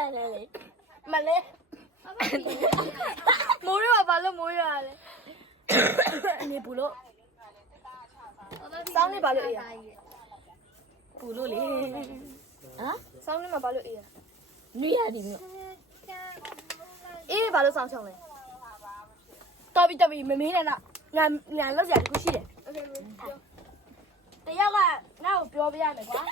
来嘞，没嘞，没有啊，把了没有啊嘞，你不了，上里把了呀，不了嘞，啊，上里嘛把了呀，女孩的嘛，把了上墙嘞，到比没没了那，俺老家的不是的。တရားကငါ့ကိုပြောပြရမယ်ကွာ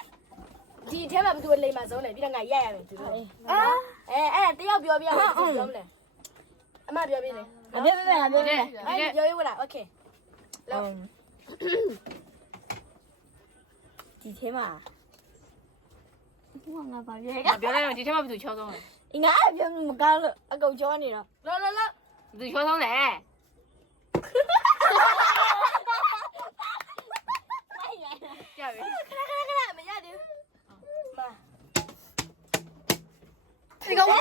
ဒီအထဲမှာဘယ်သူလိမ်မဆုံးလဲပြီးတော့ငါရက်ရမယ်သူတို့အဲ့တယောက်ပြောပြရမယ်ပြောမလဲအမပြောပြလေ别，အဲ့ပြောရဝလားโอเคလောက်几天嘛？我把别表来几天嘛不就敲钟了？应该别么干了，啊够叫你了。လောက်不就敲钟嘞？下雨。ခဏမရသေးဘူးမ这个我，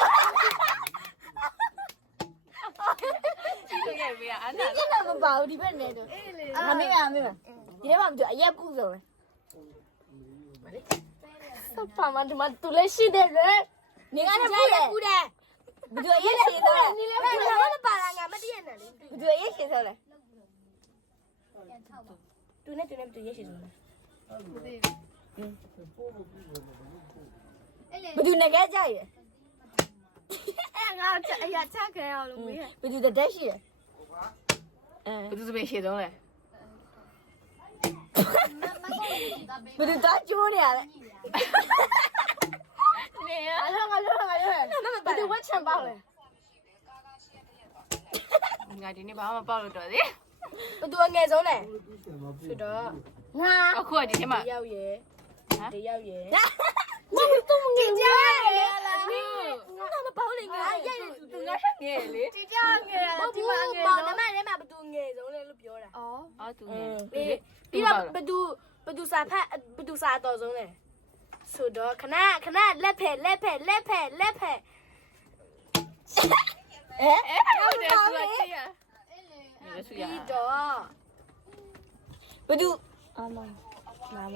这个也没啊，你那么包里边来的，还没完没完，今天晚上就也不走了。ဘာမှဒီမှာသူလည်းရှိတယ်လေ 你看那不တယ် 不就也洗手了？ 你လည်းဘာမှပါလာငါမတည့်ရနဲ့လေ 不就也洗手了？သူနဲ့သူရက်ရှိဆုံးတယ်不就那个家也，အဲ့ငါအရာချခံရအောင်လို့မေး 不就在这些？不就是被写钟嘞？不就抓住了嘞？ငါပြော不သူဝက်ချန်ပေါက်လေ ငါဒီနေ့ဘာမှပေါက်လို့တော့လေ ဘသူငယ်ဆုံးလဲဆိုတော့ 那， အခုကဒီနေ့မှ တယောက်ရယ်တယောက်ရယ် 我都没ကြရရလား 那么包里ငါရိုက်တယ်သူ ငါဆက်ငယ်လေ ကြကြငယ်တာဒီမှာငယ်တော့နမထဲမှာဘသူငယ်ဆုံးလဲလို့ပြောတာ အော်သူငယ် ပြီးတော့ဘသူစာဖတ်ဘသူစာတော်ဆုံးလဲဆိုတော့ခဏလက်ဖက်哎，ဟုတ်တယ်သူကကြည့်ရနေဆူရ ပြီးတော့ 不就啊妈，妈妈，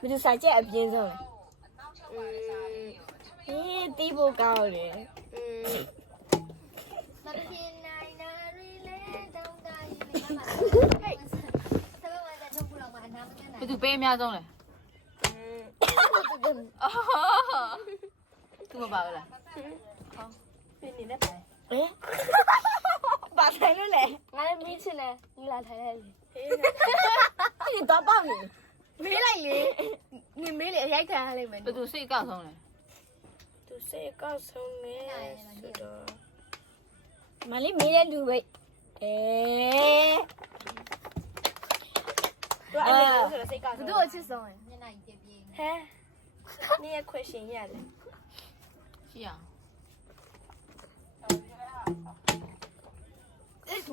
不就三姐变成了？咦，地步高嘞。ဘသူပေးအများဆုံးလဲသူမပါဘူးလား ပြင်းနေနဲ့ပဲ 哎，把菜了嘞， ငါလည်းမီးချင်တယ်ဒီလာထိုင်လိုက်လေ 你多包你。 မေးလိုက်လေနင်မေးလေရိုက်ခံရလိမ့်မယ် ဘသူစိတ်ကောက်ဆုံးလဲ သူစိတ်ကောက်ဆုံးနေဆိုတော့ မလေးမေးတဲ့လူပဲအဲ သူအဲ့လိုဆိုတော့စိတ်ကောက် ဘ ဆုံး သူ့ကိုချစ်ဆုံးလဲမျက်နှာကြီးပြင်း ဟဲနင်ရဲ့ question ရတယ် ရှိအောင်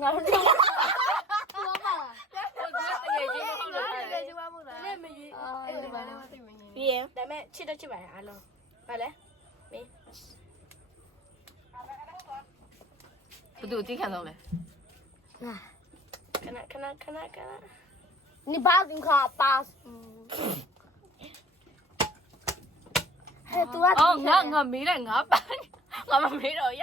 ငါတို့ ဘာမှလား ဟုတ်တယ်တကယ်ကြီးမဟုတ်လို့ တကယ်ကြွားမို့လား နင်မရေး အဲ့ဒီမှာလည်းမသိမငင်း ပြီးရင် ဒါပေမဲ့ချစ်တော့ချစ်ပါရဲ့အားလုံးဗါလဲမေး ဘသူတိခံဆုံးလဲ ခဏ 你把你看把ဟဲ့ तू อ่ะ အော်ငါမေးလိုက်ငါပါငါမမေးတော့ရ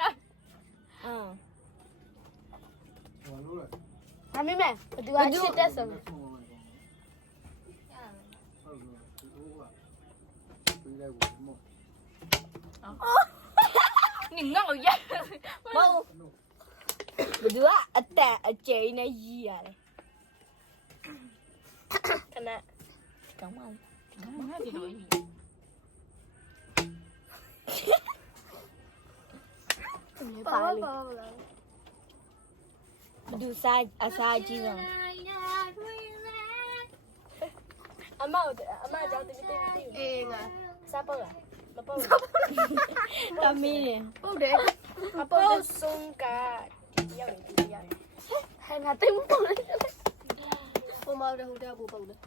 ဒါမေးမယ်ဘသူကချစ်တဲ့ဆုံး 你ငါ့ကိုရ မဟုတ်ဘယ်သူကအတက်အကျိန်နဲ့ရီးရတယ် ခဏ ကောင်းပါလား ငါဒီလိုကြီး ပါလေ ဘယ်သူစားအစားကြီးဆုံး အမကြောင့်တတိတိ အေးငါ စားပေါ့လားမပေါ့ သမီးတယ် ဟုတ်တယ် မပေါ့ဆုံးကရောက်နေဟဲ့ငါတိတ်မပေါ့လေ ဟိုမောင်တဲ့ဟိုတဲ့ဘူပုတ်တယ်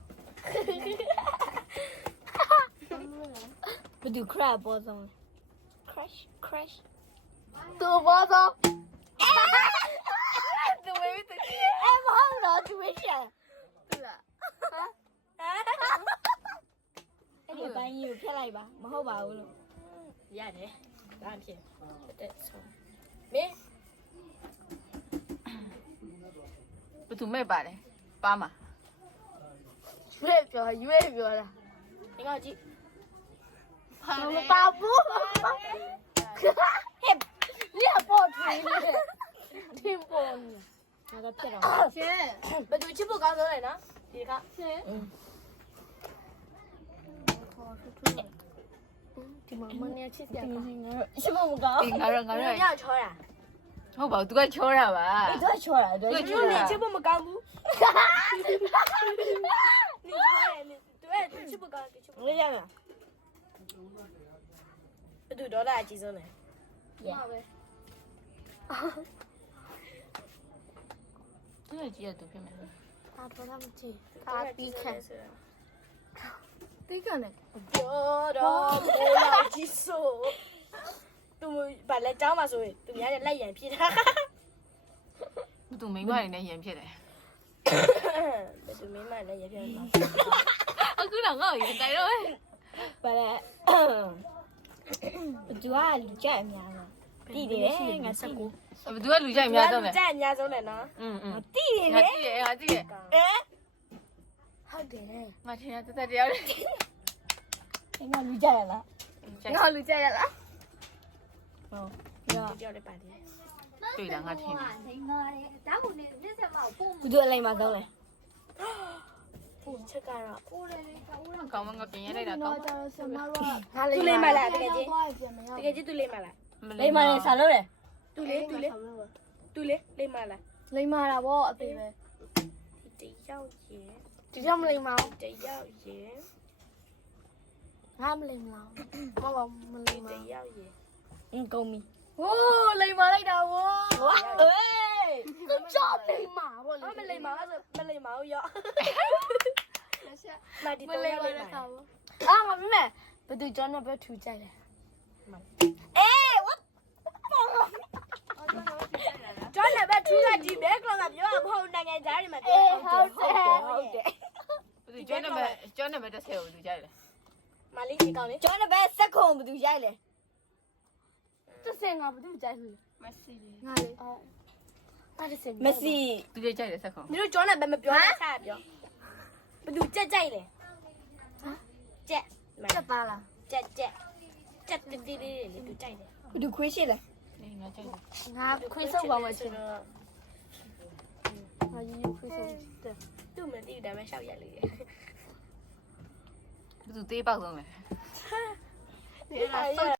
ဘယ်သူခရပေါ်ဆုံး crash သူဘောတော့ သူဝေးသူအဲ့မဟုတ်တော့သူဝေးရှာ ဟုတ်လား အဲ့ဒီပိုင်းကြီးကိုဖျက်လိုက်ပါမဟုတ်ပါဘူးလို့ ရတယ် ဒါဖြစ်တက်ဆုံးမင်း ဘသူမဲ့ပါလဲပါမှာ ရွေးပြောတာ ဒီကကြည့် မပါဘူးဟဲ့လျှက်ပေါ်ထင်းလေတင်းပေါ်ငါကပြတ်တော့ ရှင် ဘယ်သူချစ်ဖို့ကောင်းဆုံးလဲနော်ဒီက ရှင် ဒီမှာမနေချစ်တယ်ငါရှိမမကောင်း ဒီငါတော့ ငါတို့ညချောတာ ဟုတ်ပါဘူး तू ကချောတာပါ သူချောတာသူ 你吃不么干不？你对，你吃不干，你吃不 ငါရမှာ 不对，多大几种呢？ မှာပဲ သူ့ရဲ့ကြီးရသူဖြစ်မယ် ဒါတော့မကြည့် 他低看。တိတ်ကနေ 有的，我老几手。都把来找嘛说，都人家来眼皮的。 ဘသူမိန်းမတွေနဲ့ရင်ဖြစ်တယ် 都没买来眼皮的。 အခုတော့ငါ့ကိုရင်တိုင်တော့ ပါလေသူကလူကြိုက်အများလားတိတယ်ငါစိတ်ကို ဘသူကလူကြိုက်အများဆုံးလဲ 在人家中来呢。 တိတယ် ငါ လေ ကြည့်ရငါကြည့်ရ 好的。 ငါထင်တာတက်တယောက်လေ ငါလူကြိုက်ရလား ငါလူကြက်ရလား ဟုတ်ရ 掉了半天。 တွေ့တာငါထင်တယ် နေမာတယ်ဒါကိုနေလက်ဆက်မကိုပုံ ဘူးသူအလိုက်မှာကောင်းလဲ 这个了。 ကိုတယ်လေကိုတော့ ကောင်းမငါပြင်ရလိုက်တာကောင်း တော့ဆမတော့ 他累买了，这个姐， သွားပြန်မရ 这个姐都累买了， လိမ္မာနဲ့ဆာလို့လေ 都累，累买了。 လိမ္မာတာဗောအသေးပဲ 得要盐， ဒီကြောင့်မလိမ္မာ 得要盐， ငါမလိမ္မာမဟုတ်မလိမ္မာ 得要盐。 ကုန်ပြီ ဟိုးလိမ္မာလိုက်တာဗော အေး သူကြောက်လိမ္မာဗော 我们累毛是没累毛药，那你 မ 都 လိမ္ 要 မာ 累 တဲ့ 买 ခါ。ဗောအာငါမမေဘယ်သူကြောင့်နဲ့ပဲထူကြိုက်လဲ အေးဝတ် 转那边出来几百个了，别往后那个家里面。 အေးဟုတ်တယ်ဟုတ်တယ် ဘသူကျွမ်းနေမဲ့တစ်ဆယ်ကိုသူကြိုက်တယ် 马丽你讲的， ကျောင်းတစ်ဘက်စက်ခုံဘသူရိုက်လဲ တစ်စင်ငါဘယ်သူကြိုက်လို့ မက်ဆီလေ ငါလေအော်အဲ့တစ်စင် မက်ဆီ သူကြိုက်တယ်စက်ခုံ 你说转那边没表啥表？不都这在嘞？这， ချက်သားလား 这对，你都在嘞。 ဘသူခွေးရှိလဲ နေငါကြိုက်တယ် ငါခွေးဆုပ်ပါမချင်ငါယူယူခွေးဆုပ်တယ် 都没地方没少眼泪。 ဘသူသေးပေါက်ဆုံးလဲ 你来。